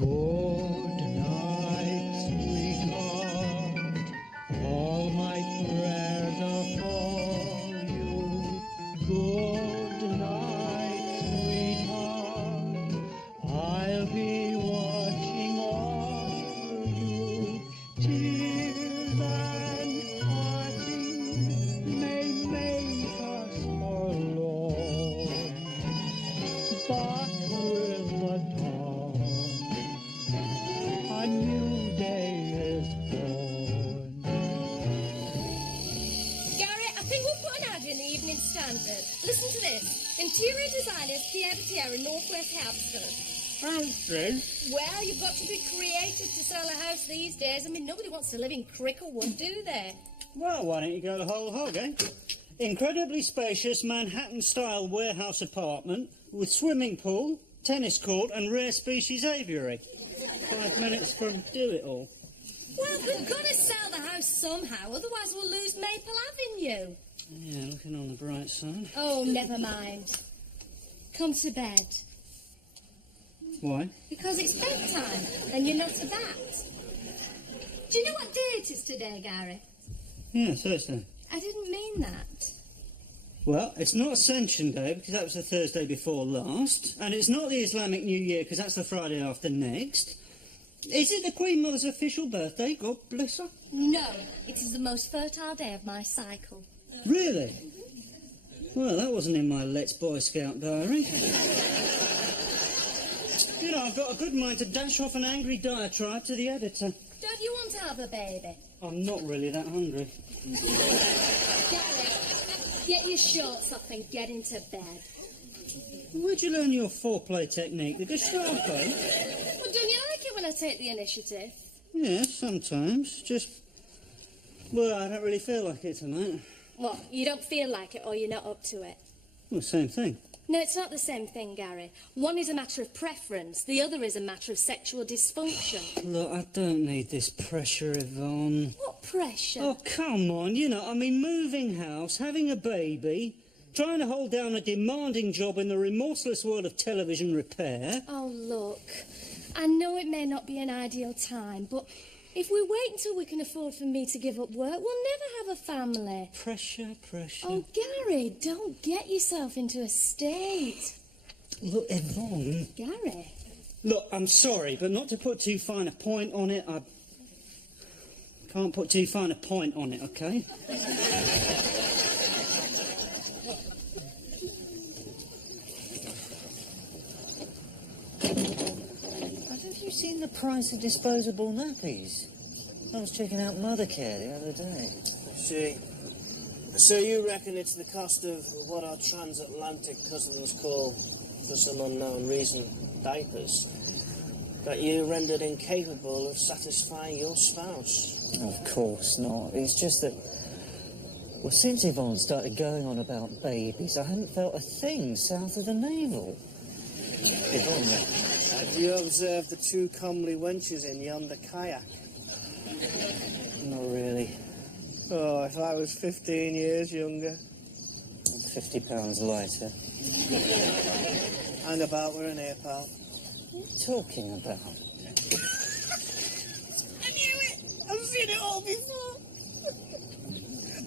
Good night, sweetheart. All my prayers are for you. Good night, sweetheart. I'll be watching over you. Tears and parting may make us forlorn, but with the dawn, a new day is born. Gary, I think we'll put an ad in the Evening Standard. Listen to this. Interior designers, Pierre in Northwest Hampstead. Hampstead? Well, you've got to be creative to sell a house these days. I mean, nobody wants to live in Cricklewood, do they? Well, why don't you go the whole hog, eh? Incredibly spacious Manhattan-style warehouse apartment with swimming pool, tennis court and rare species aviary. 5 minutes from do it all. Well, we've got to sell the house somehow, otherwise we'll lose Maple Avenue. Yeah, looking on the bright side. Oh, never mind. Come to bed. Why? Because it's bedtime and you're not a bat. Do you know what day it is today, Gary? Yeah, Thursday. I didn't mean that. Well, it's not Ascension Day because that was the Thursday before last, and it's not the Islamic New Year because that's the Friday after next. Is it the Queen Mother's official birthday? God bless her. No, it is the most fertile day of my cycle. Really? Well, that wasn't in my Let's Boy Scout diary. You know, I've got a good mind to dash off an angry diatribe to the editor. Don't you want to have a baby? I'm not really that hungry. Gary, get your shorts off and get into bed. Where'd you learn your foreplay technique? The Gestapo? Well, don't you like it when I take the initiative? Yeah, sometimes. Just... Well, I don't really feel like it tonight. What, you don't feel like it or you're not up to it? Well, same thing. No, it's not the same thing, Gary. One is a matter of preference, the other is a matter of sexual dysfunction. Look, I don't need this pressure, Yvonne. What pressure? Oh, come on, you know, I mean, moving house, having a baby, trying to hold down a demanding job in the remorseless world of television repair. Oh, look, I know it may not be an ideal time, but if we wait until we can afford for me to give up work, we'll never have a family. Pressure, pressure. Oh, Gary, don't get yourself into a state. Look, Yvonne... Gary? Look, I'm sorry, but not to put too fine a point on it, I can't put too fine a point on it, OK? Have you seen the price of disposable nappies? I was checking out Mothercare the other day. See, so you reckon it's the cost of what our transatlantic cousins call, for some unknown reason, diapers, that you rendered incapable of satisfying your spouse? Of course not. It's just that, well, since Yvonne started going on about babies, I haven't felt a thing south of the navel. Yvonne, Have you observed the two comely wenches in yonder kayak? not really. Oh, if I was 15 years younger. 50 pounds lighter. Hang about with an ear, pal. What are you talking about? I knew it! I've seen it all before.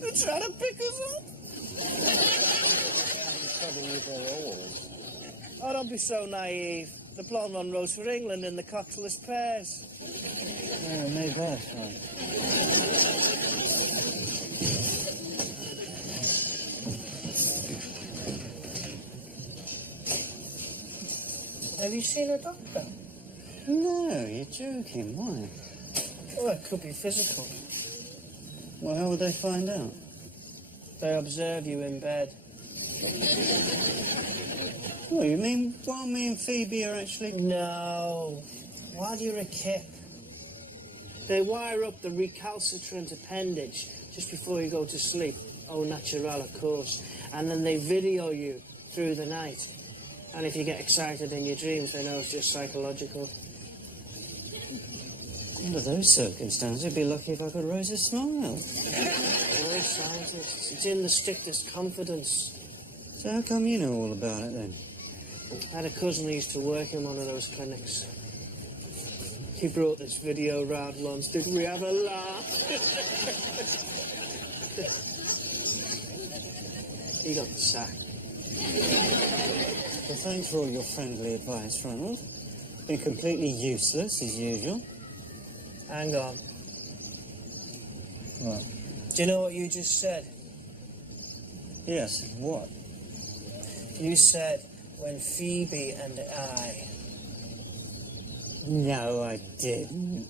They're trying to pick us up. Trouble with their oars. Oh, don't be so naive. The blonde one rose for England in the coxless pairs. Yeah, maybe that's right. Have you seen a doctor? No, you're joking. Why? Well, it could be physical. Well, how would they find out? They observe you in bed. What, you mean while me and Phoebe are actually... No. While you're a kip. They wire up the recalcitrant appendage just before you go to sleep. Au naturel, of course. And then they video you through the night. And if you get excited in your dreams, they know it's just psychological. Under those circumstances, I'd be lucky if I could raise a smile. We're scientists. It's in the strictest confidence. So how come you know all about it then? I had a cousin who used to work in one of those clinics. He brought this video round once. Didn't we have a laugh? He got the sack. Well, thanks for all your friendly advice, Ronald. Been completely useless, as usual. Hang on. What? Do you know what you just said? Yes, what? You said, when Phoebe and I... No, I didn't.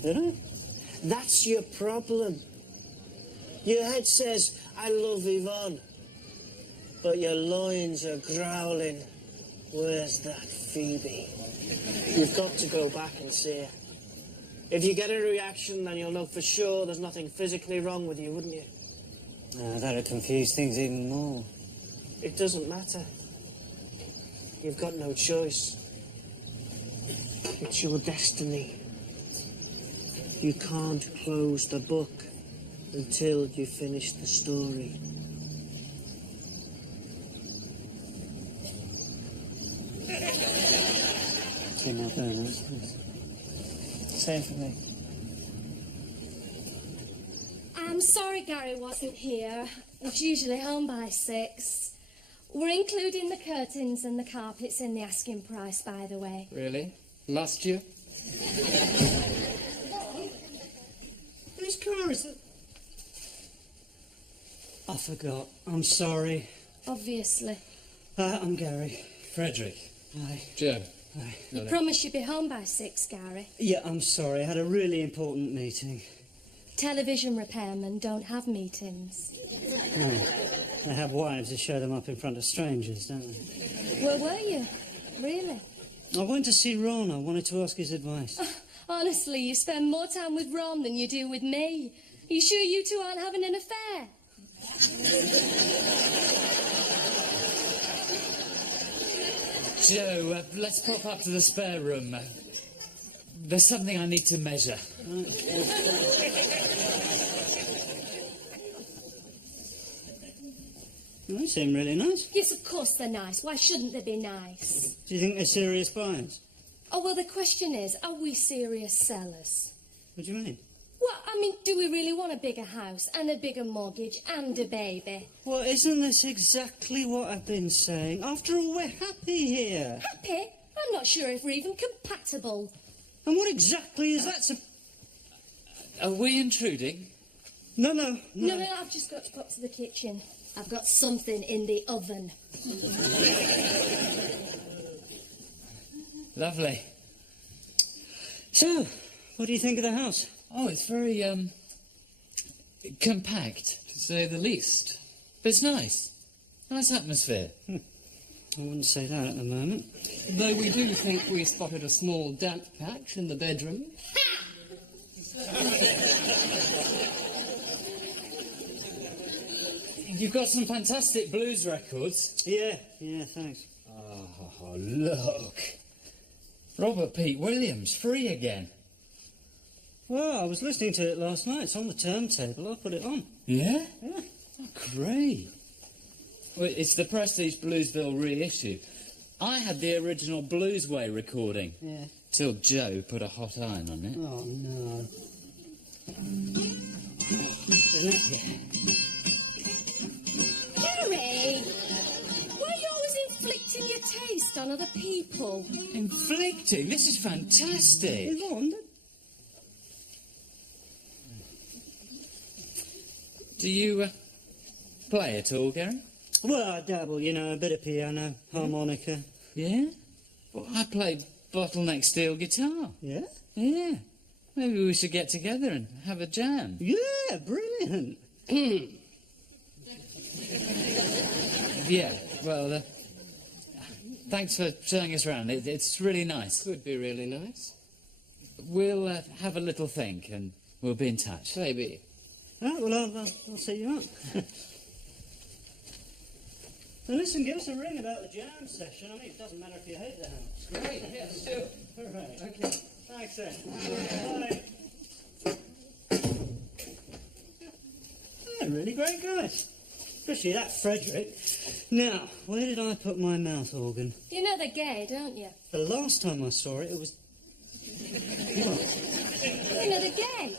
Did I? That's your problem. Your head says, I love Yvonne. But your loins are growling, where's that Phoebe? You've got to go back and see her. If you get a reaction, then you'll know for sure there's nothing physically wrong with you, wouldn't you? That'd confuse things even more. It doesn't matter. You've got no choice. It's your destiny. You can't close the book until you finish the story. Same for me. I'm sorry Gary wasn't here. He's usually home by 6. We're including the curtains and the carpets in the asking price, by the way. Really? Must you? Whose car is it? I forgot. I'm sorry. Obviously. I'm Gary. Frederick. Hi. Joe. Hi. You promised you'd be home by 6, Gary. Yeah, I'm sorry. I had a really important meeting. Television repairmen don't have meetings. No. They have wives who show them up in front of strangers, don't they? Where were you? Really? I went to see Ron. I wanted to ask his advice. Honestly, you spend more time with Ron than you do with me. Are you sure you two aren't having an affair? Joe, let's pop up to the spare room. There's something I need to measure. They seem really nice. Yes, of course they're nice. Why shouldn't they be nice? Do you think they're serious buyers? Oh, well, the question is, are we serious sellers? What do you mean? Well, I mean, do we really want a bigger house and a bigger mortgage and a baby? Well, isn't this exactly what I've been saying? After all, we're happy here. Happy? I'm not sure if we're even compatible. And what exactly is that? Are we intruding? No. No, I've just got to pop to the kitchen. I've got something in the oven. Lovely. So, what do you think of the house? Oh, it's very, compact, to say the least. But it's nice. Nice atmosphere. I wouldn't say that at the moment. Though we do think we spotted a small damp patch in the bedroom. You've got some fantastic blues records. Yeah, thanks. Oh, look. Robert Pete Williams, free again. Well, I was listening to it last night. It's on the turntable. I put it on. Yeah? Yeah. Oh, great. Well, it's the Prestige Bluesville reissue. I had the original Bluesway recording. Yeah. Till Joe put a hot iron on it. Oh, no. Isn't it? Yeah. Gary! Why are you always inflicting your taste on other people? Inflicting? This is fantastic. Yvonne, Do you play at all, Gary? well, I dabble, a bit of piano, harmonica. Yeah? Well, I play bottleneck steel guitar. Yeah? Yeah. Maybe we should get together and have a jam. Yeah, brilliant. Yeah, well, thanks for showing us around. It's really nice. Could be really nice. We'll have a little think and we'll be in touch. Maybe. Right, well, I'll see you up. Now, listen, give us a ring about the jam session. I mean, it doesn't matter if you hate the house. Great, yeah, sure. All right, okay. Thanks, then. Bye. They're really great guys. especially that Frederick. Now, where did I put my mouth organ? You know they're gay, don't you? The last time I saw it, it was... You know they're gay.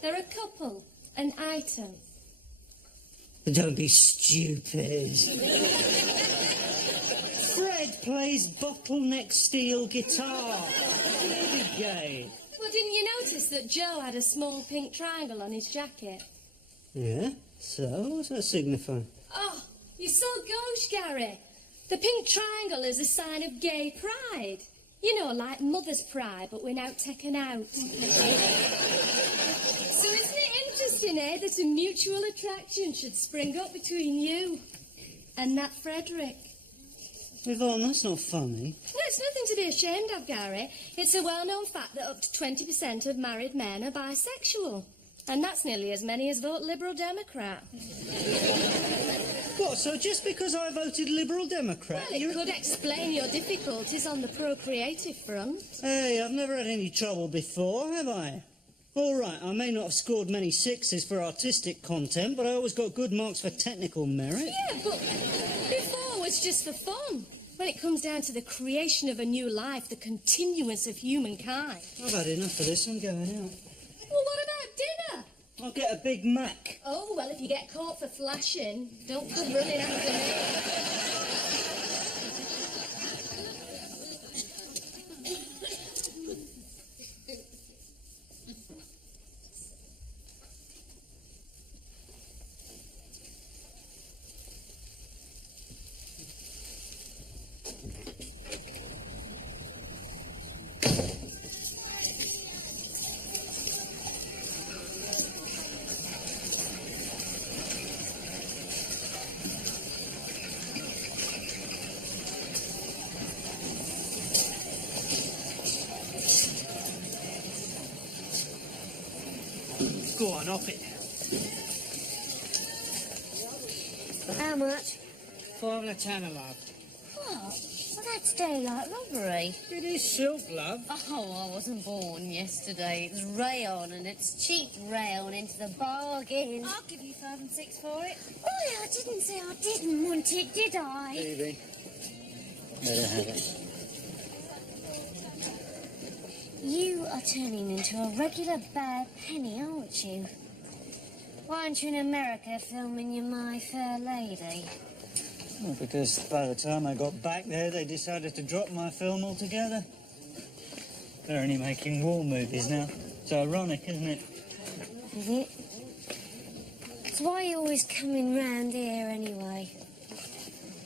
They're a couple. An item. Don't be stupid. Fred plays bottleneck steel guitar. Maybe gay. Well, didn't you notice that Joe had a small pink triangle on his jacket? Yeah? So, what's that signify? Oh, you're so gauche, Gary. The pink triangle is a sign of gay pride. You know, like mother's pride, but we're now taken out. So isn't it interesting, eh, that a mutual attraction should spring up between you and that Frederick? Yvonne, that's not funny. No, it's nothing to be ashamed of, Gary. It's a well-known fact that up to 20% of married men are bisexual. And that's nearly as many as vote Liberal Democrat. What, so just because I voted Liberal Democrat... Well, it could explain your difficulties on the procreative front. Hey, I've never had any trouble before, have I? All right, I may not have scored many sixes for artistic content, but I always got good marks for technical merit. Yeah, but before was just for fun. When it comes down to the creation of a new life, the continuance of humankind. I've had enough of this, I'm going out. Well, what about dinner? I'll get a Big Mac. Oh, well, if you get caught for flashing, don't come running after me. Go on, up it. How much? 5 and a tenner, love. What? Well, that's daylight robbery. It is silk, love. Oh, I wasn't born yesterday. It's rayon, and it's cheap rayon into the bargain. I'll give you 5 and 6 for it. Oh, I didn't say I didn't want it, did I? Phoebe, let her have it. You are turning into a regular bad penny, aren't you? Why aren't you in America filming your My Fair Lady? Well, because by the time I got back there, they decided to drop my film altogether. They're only making war movies now. It's ironic, isn't it? Is it? So why are you always coming round here anyway?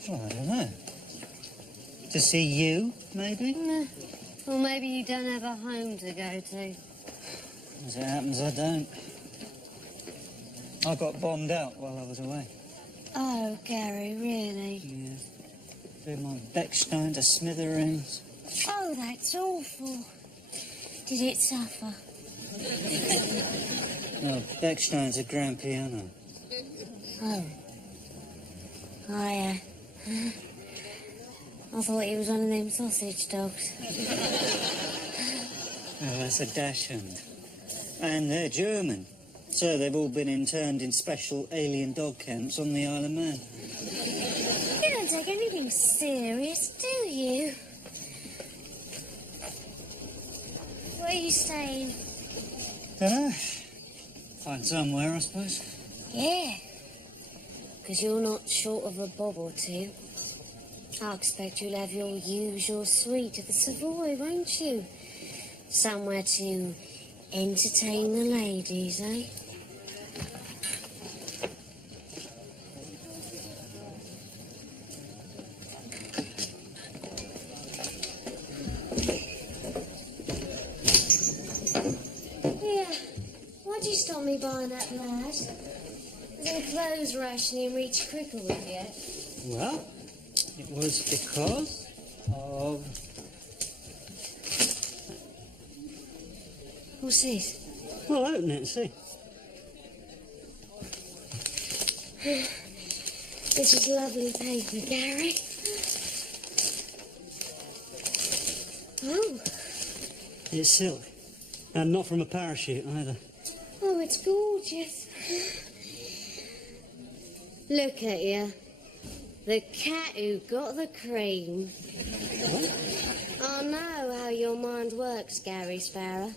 Well, I don't know. To see you, maybe? No. Or maybe you don't have a home to go to. As it happens, I don't. I got bombed out while I was away. Oh, Gary, really? Yeah. Blew my Beckstein to smithereens. Oh, that's awful. Did it suffer? No, Beckstein's a grand piano. Oh. I thought he was one of them sausage dogs. Oh, that's a dachshund. And they're German. So they've all been interned in special alien dog camps on the Isle of Man. You don't take anything serious, do you? Where are you staying? Dunno. Find somewhere, I suppose. Yeah. Because you're not short of a bob or two. I expect you'll have your usual suite at the Savoy, won't you? Somewhere to entertain the ladies, eh? Yeah. Why'd you stop me buying that lad? Is there clothes rationing reach Cricklewood yet? Well, it was because of... What's this? Well, open it and see. This is lovely paper, Gary. Oh. It's silk. And not from a parachute, either. Oh, it's gorgeous. Look at you. The cat who got the cream. I know how your mind works, Gary Sparrow.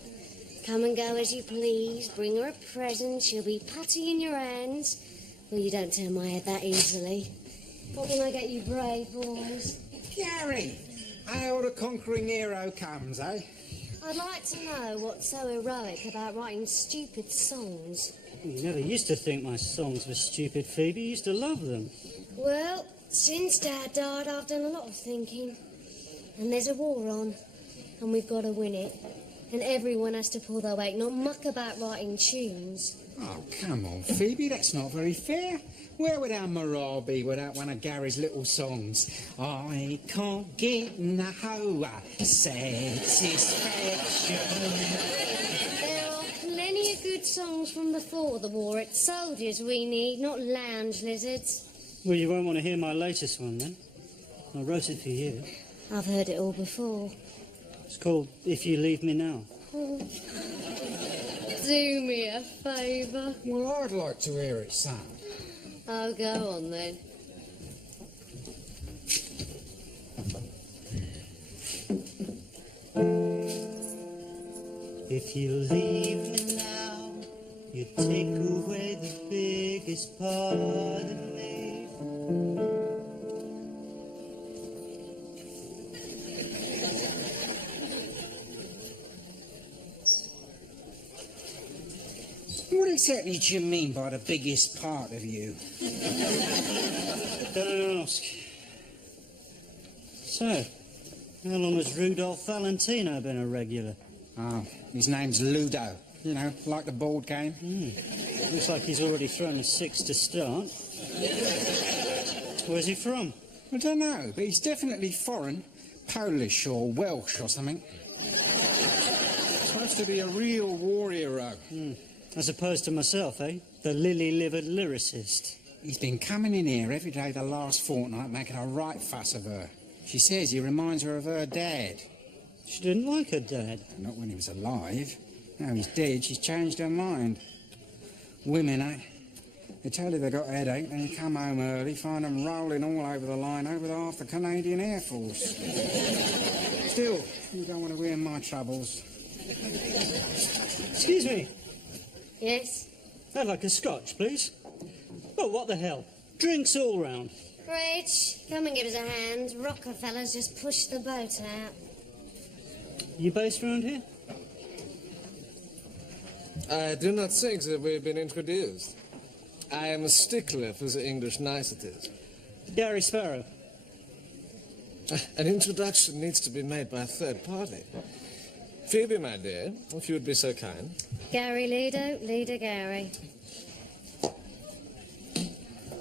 Come and go as you please, bring her a present, she'll be putty in your hands. Well, you don't turn my head that easily. What can I get you brave boys? Gary, how the conquering hero comes, eh? I'd like to know what's so heroic about writing stupid songs. You never used to think my songs were stupid, Phoebe. You used to love them. Well, since Dad died, I've done a lot of thinking. And there's a war on, and we've got to win it. And everyone has to pull their weight, not muck about writing tunes. Oh, come on, Phoebe, that's not very fair. Where would our morale be without one of Gary's little songs? I can't get no satisfaction. There are plenty of good songs from before the war. It's soldiers we need, not lounge lizards. Well, you won't want to hear my latest one, then. I wrote it for you. I've heard it all before. It's called If You Leave Me Now. Do me a favour. Well, I'd like to hear it sung. Oh, go on then. If you leave me now, you take away the biggest part of me. What exactly do you mean by the biggest part of you? Don't ask. So, how long has Rudolph Valentino been a regular? Oh, his name's Ludo. You know, like the board game. Looks like he's already thrown a 6 to start. Where's he from? I don't know, but he's definitely foreign. Polish or Welsh or something. Supposed to be a real war hero. As opposed to myself, eh? The lily-livered lyricist. He's been coming in here every day the last fortnight making a right fuss of her. She says he reminds her of her dad. She didn't like her dad. Not when he was alive. Now he's dead, she's changed her mind. Women, eh? They tell you they got a headache, then you come home early, find them rolling all over the line over half the Canadian Air Force. Still, you don't want to hear my troubles. Excuse me. Yes? I'd like a scotch, please. Oh, what the hell? Drinks all round. Rich, come and give us a hand. Rockefeller's just pushed the boat out. You based round here? I do not think that we've been introduced. I am a stickler for the English niceties. Gary Sparrow. An introduction needs to be made by a third party. Phoebe, my dear, if you would be so kind. Gary Ludo, Ludo Gary.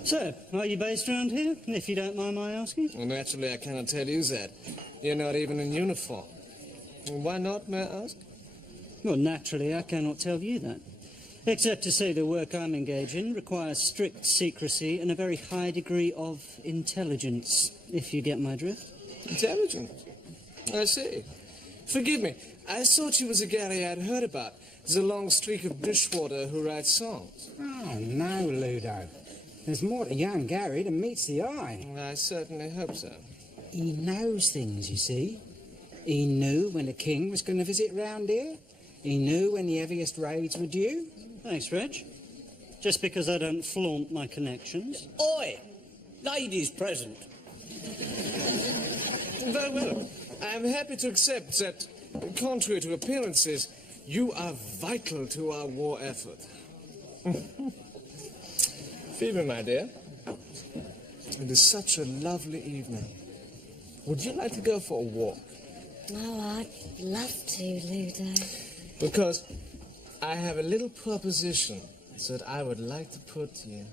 So, are you based round here, if you don't mind my asking? Well, naturally, I cannot tell you that. You're not even in uniform. Why not, may I ask? Well, naturally, I cannot tell you that. Except to say the work I'm engaged in requires strict secrecy and a very high degree of intelligence, if you get my drift. Intelligent? I see. Forgive me, I thought you was a Gary I'd heard about. The long streak of dishwater who writes songs. Oh, no, Ludo. There's more to young Gary than meets the eye. I certainly hope so. He knows things, you see. He knew when the king was going to visit round here. He knew when the heaviest raids were due. Thanks, Reg. Just because I don't flaunt my connections. Oi! Ladies present. Very well. I am happy to accept that, contrary to appearances, you are vital to our war effort. Phoebe, my dear, it is such a lovely evening. Would you like to go for a walk? Oh, I'd love to, Ludo. Because I have a little proposition that I would like to put to you.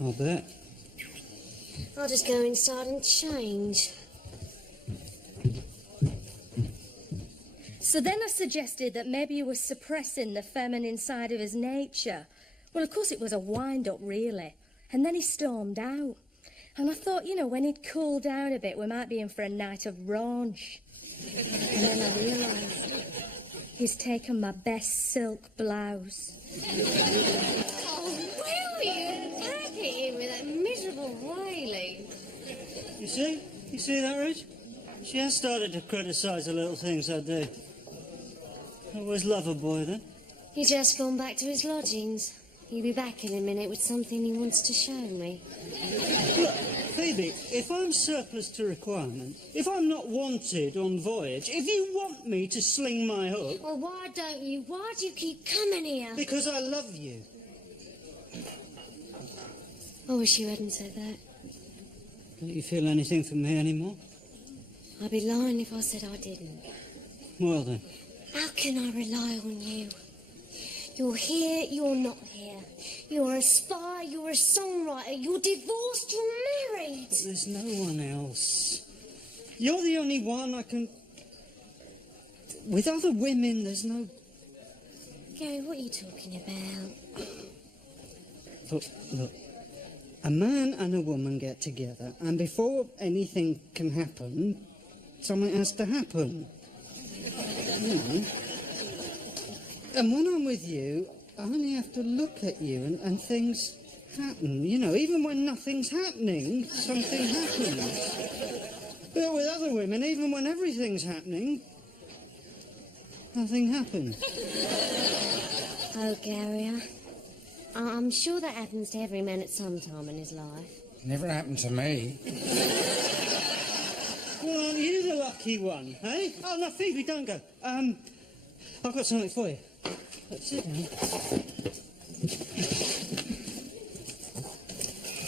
I'll bet. I'll just go inside and change. So then I suggested that maybe he was suppressing the feminine side of his nature. Well, of course, it was a wind-up, really. And then he stormed out. And I thought, you know, when he'd cooled down a bit, we might be in for a night of raunch. And then I realised he's taken my best silk blouse. Oh, brilliant! Happy You see that, Rich? She has started to criticise the little things I do. I always love a boy, then. He's just gone back to his lodgings. He'll be back in a minute with something he wants to show me. Look, Phoebe, if I'm surplus to requirement, if I'm not wanted on voyage, if you want me to sling my hook... Well, why don't you? Why do you keep coming here? Because I love you. I wish you hadn't said that. Don't you feel anything for me anymore? I'd be lying if I said I didn't. Well, then. How can I rely on you? You're here, you're not here. You're a spy, you're a songwriter, you're divorced, you're married. But there's no one else. You're the only one I can... With other women, there's no... Gary, what are you talking about? Look. A man and a woman get together, and before anything can happen, something has to happen. You know. And when I'm with you, I only have to look at you and things happen. You know, even when nothing's happening, something happens. But with other women, even when everything's happening, nothing happens. Oh, Gary, I'm sure that happens to every man at some time in his life. Never happened to me. Well, aren't you the lucky one, eh? Oh, no, Phoebe, don't go. I've got something for you. Sit down.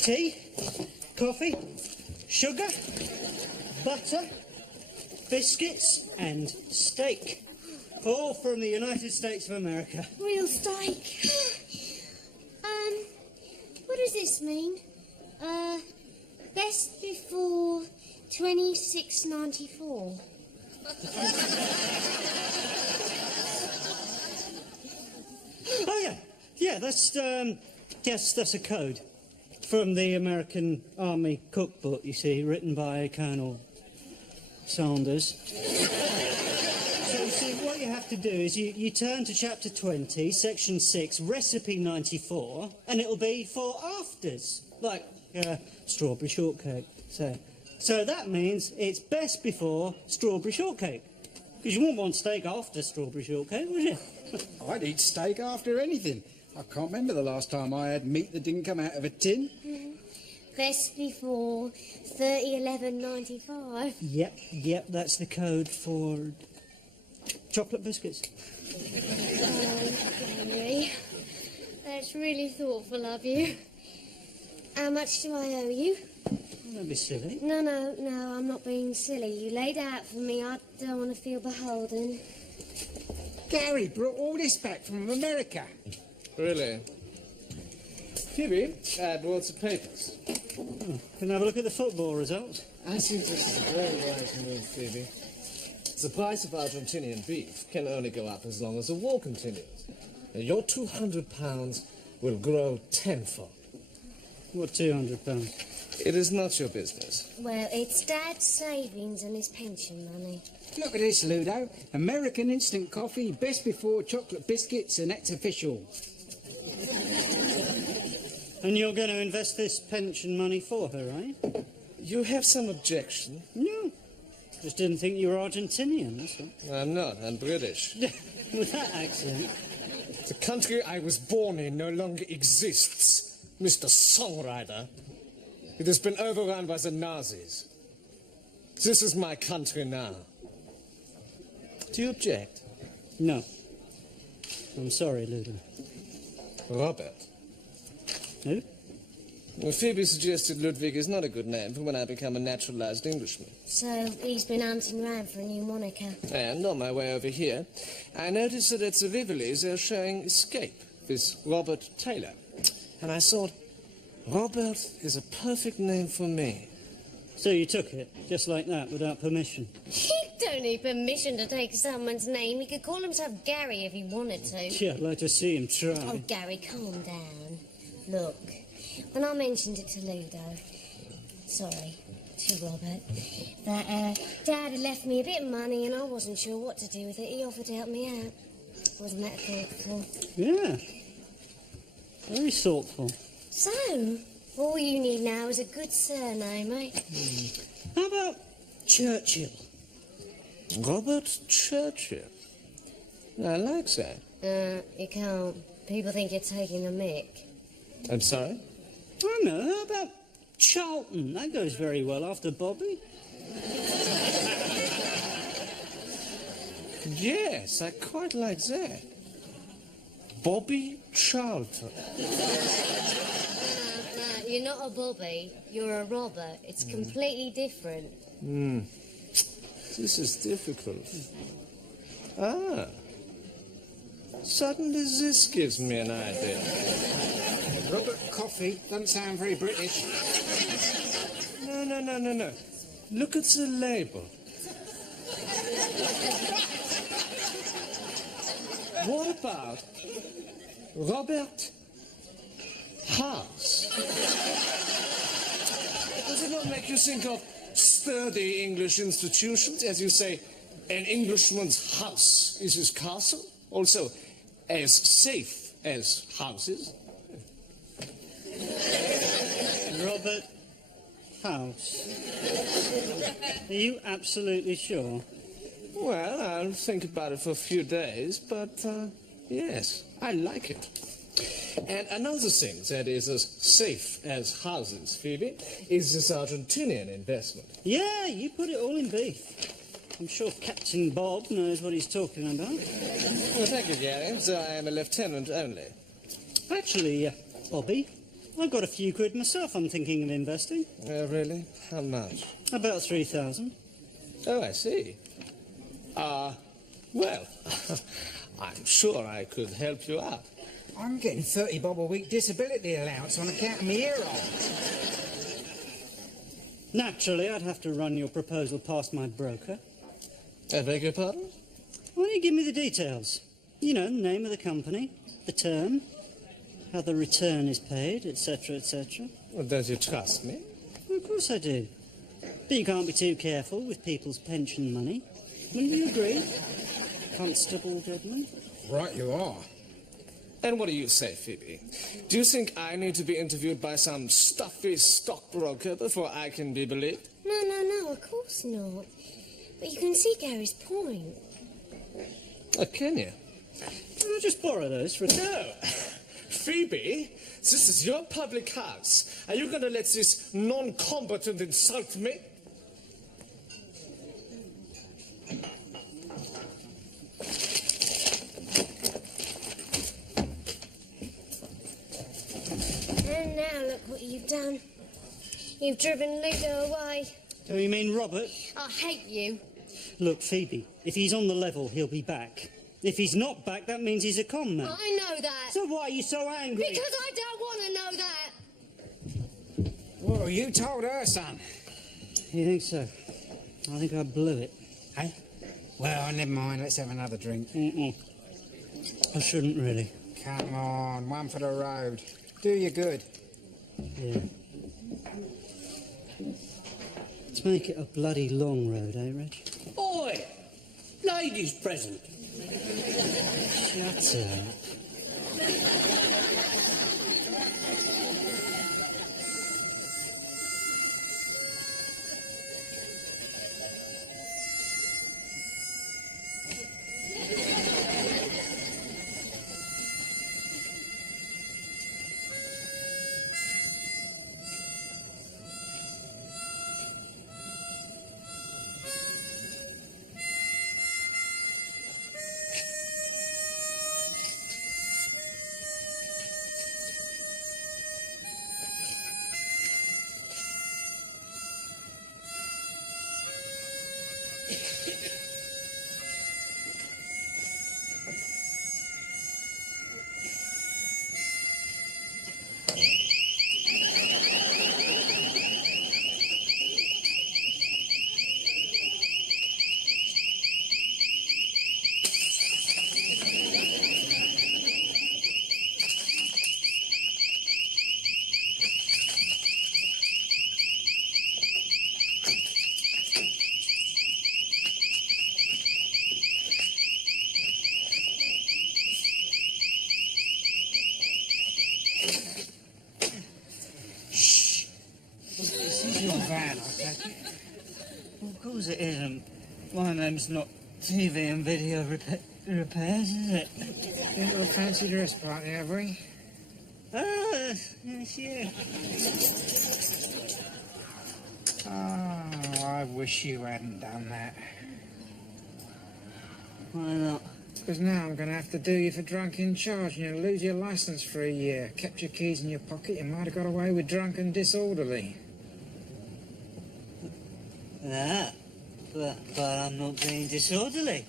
Tea, coffee, sugar, butter, biscuits and steak. All from the United States of America. Real steak. What does this mean? Best before 2694. Oh, yeah. Yeah, that's a code from the American Army cookbook, you see, written by Colonel Sanders. So, you see, what you have to do is you turn to chapter 20, section 6, recipe 94, and it'll be for afters, like strawberry shortcake, say. So that means it's best before strawberry shortcake. Because you wouldn't want steak after strawberry shortcake, would you? I'd eat steak after anything. I can't remember the last time I had meat that didn't come out of a tin. Best before 30/11/95. Yep, that's the code for chocolate biscuits. Oh, Henry, that's really thoughtful of you. How much do I owe you? Don't be silly. No, I'm not being silly. You laid out for me. I don't want to feel beholden. Gary brought all this back from America. Really? Phoebe, I brought some papers. Can I have a look at the football results? I think this is a very wise move, Phoebe. The price of Argentinian beef can only go up as long as the war continues. Your £200 will grow tenfold. What, £200? It is not your business. Well, it's Dad's savings and his pension money. Look at this, Ludo. American instant coffee, best before chocolate biscuits, and that's official. And you're going to invest this pension money for her, eh? You have some objection? No. Just didn't think you were Argentinian, that's all. I'm not. I'm British. With that accent. The country I was born in no longer exists, Mr. Songwriter. It has been overrun by the Nazis. This is my country now. Do you object? No. I'm sorry, Ludo. Robert. Who? Well, Phoebe suggested Ludwig is not a good name for when I become a naturalized Englishman. So he's been hunting round for a new moniker. And on my way over here, I noticed that at the Rivolis they're showing Escape with Robert Taylor. And I thought, Robert is a perfect name for me. So you took it, just like that, without permission? He don't need permission to take someone's name. He could call himself Gary if he wanted to. Yeah, I'd like to see him try. Oh, Gary, calm down. Look, when I mentioned it to Ludo, sorry, to Robert, that Dad had left me a bit of money and I wasn't sure what to do with it, he offered to help me out. Wasn't that thoughtful? Yeah. Very thoughtful. So, all you need now is a good surname, eh? How about Churchill? Robert Churchill. I like that. You can't. People think you're taking the mick. I'm sorry? I know. How about Charlton? That goes very well after Bobby. Yes, I quite like that. Bobby Charlton. No, you're not a Bobby. You're a robber. It's completely different. This is difficult. Ah. Suddenly this gives me an idea. Robert Coffee doesn't sound very British. No. Look at the label. What about Robert House? Does it not make you think of sturdy English institutions? As you say, an Englishman's house is his castle, also as safe as houses. Robert House. Are you absolutely sure? Well, I'll think about it for a few days, but yes, I like it. And another thing that is as safe as houses, Phoebe, is this Argentinian investment. Yeah, you put it all in beef. I'm sure Captain Bob knows what he's talking about. Well, thank you, Gary. So I am a lieutenant only. Actually, Bobby, I've got a few quid myself I'm thinking of investing. Really? How much? About 3,000. Oh, I see. Well, I'm sure I could help you out. I'm getting 30 bob a week disability allowance on account of my ear roll. Naturally, I'd have to run your proposal past my broker. I beg your pardon? Why don't you give me the details? You know, the name of the company, the term, how the return is paid, etc., etc. Well, don't you trust me? Well, of course I do. But you can't be too careful with people's pension money. Wouldn't you agree, Constable Goodman? Right you are. And what do you say, Phoebe? Do you think I need to be interviewed by some stuffy stockbroker before I can be believed? No, of course not. But you can see Gary's point. Oh, can you? I'll just borrow those for a... No! Phoebe, this is your public house. Are you going to let this non-combatant insult me? And now look what you've done. You've driven Ludo away. Oh, you mean Robert? I hate you. Look, Phoebe, if he's on the level, he'll be back. If he's not back, that means he's a con man. I know that. So why are you so angry? Because I don't want to know that. Well, you told her, son. You think so? I think I blew it. Hey? Well, never mind. Let's have another drink. I shouldn't really. Come on, one for the road. Do you good. Yeah. Let's make it a bloody long road, eh, Reg? Oi! Ladies present. Shut up. My name's not TV and video repairs, is it? Been to a fancy dress party, have we? Ah, yes, yeah. Oh, I wish you hadn't done that. Why not? Because now I'm going to have to do you for drunken charge and you'll lose your licence for a year. Kept your keys in your pocket, you might have got away with drunken disorderly. That. But I'm not being disorderly.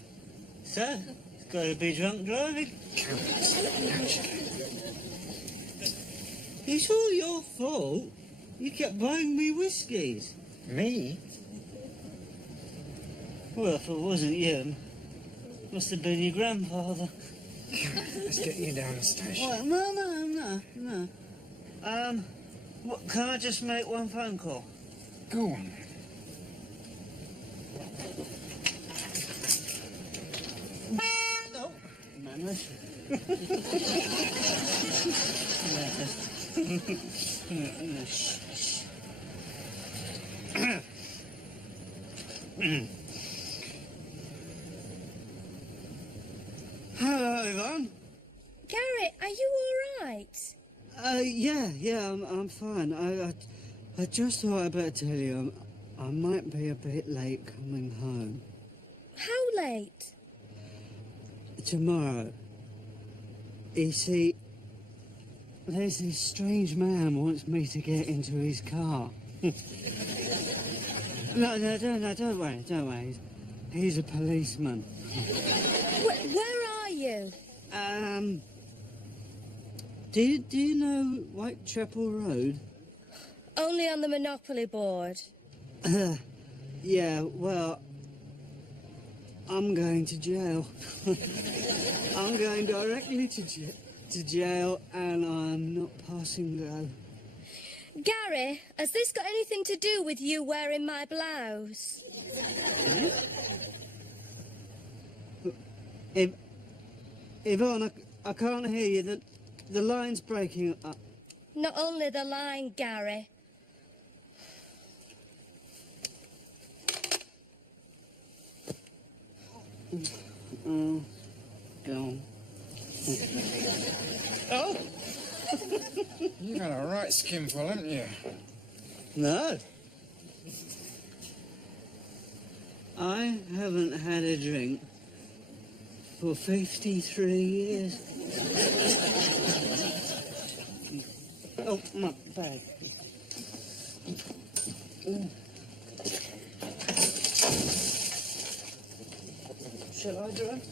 So, it's got to be drunk driving. It's all your fault. You kept buying me whiskies. Me? Well, if it wasn't you, must have been your grandfather. Let's get you down the station. Well, no. What, can I just make one phone call? Go on. No. Manners. Hello, Yvonne. Garrett, are you all right? Yeah, I'm fine. I just thought I'd better tell you I might be a bit late coming home. How late? Tomorrow. You see, there's this strange man wants me to get into his car. No, don't worry. He's a policeman. Where are you? Do you know Whitechapel Road? Only on the Monopoly board. Yeah, well, I'm going to jail. I'm going directly to jail, and I'm not passing go. Gary, has this got anything to do with you wearing my blouse? Yvonne, I can't hear you. The line's breaking up. Not only the line, Gary. Oh, go on. Oh! You've had a right skinful, haven't you? No. I haven't had a drink for 53 years. Oh, my bag. Shall I drive?